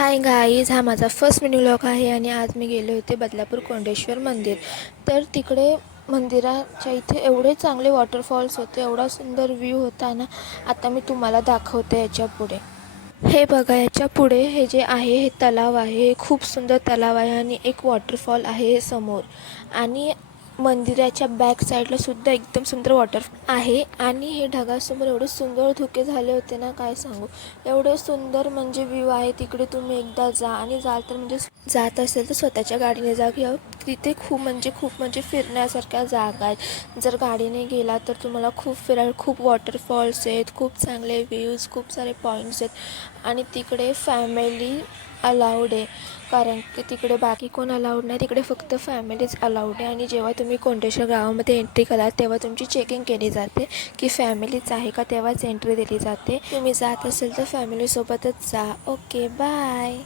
Hi guys, हा माझा first mini vlog आहे आणि आज मी गेले होते बदलापूर कोंडेश्वर मंदिर. तर तिकडे मंदिराच्या इथे एवढे चांगले वॉटरफॉल्स होते, एवढा सुंदर व्ह्यू होता ना. आता मी तुम्हाला दाखवते याच्या पुढे. हे बघा, याच्या पुढे हे जे आहे हे तलाव आहे. हे खूप सुंदर तलाव आहे आणि एक वॉटरफॉल आहे समोर. आणि मंदिराच्या बॅक साईडला सुद्धा एकदम सुंदर वॉटरफॉल आहे. आणि हे ढगासमोर एवढे सुंदर धुके झाले होते ना, काय सांगू. एवढं सुंदर म्हणजे व्ह्यू आहे तिकडे. तुम्ही एकदा जा, आणि जाल तर म्हणजे जात असेल तर स्वतःच्या गाडीने जा. किंवा तिथे खूप म्हणजे फिरण्यासारख्या जागा आहेत. जर गाडीने गेला तर तुम्हाला खूप फिरायला, खूप वॉटरफॉल्स आहेत, खूप चांगले व्ह्यूज, खूप सारे पॉईंट्स आहेत. आणि तिकडे फॅमिली अलाउड आहे, कारण की तिकडे बाकी कोण अलाउड नाही. तिकडे फक्त फॅमिलीच अलाउड आहे. आणि जेव्हा तुम्ही कोंडेश्वर गावामध्ये एंट्री कराल तेव्हा तुमची चेकिंग केली जाते की फॅमिलीच आहे का, तेव्हाच एंट्री दिली जाते. तुम्ही जात असेल तर फॅमिलीसोबतच जा. Okay, bye.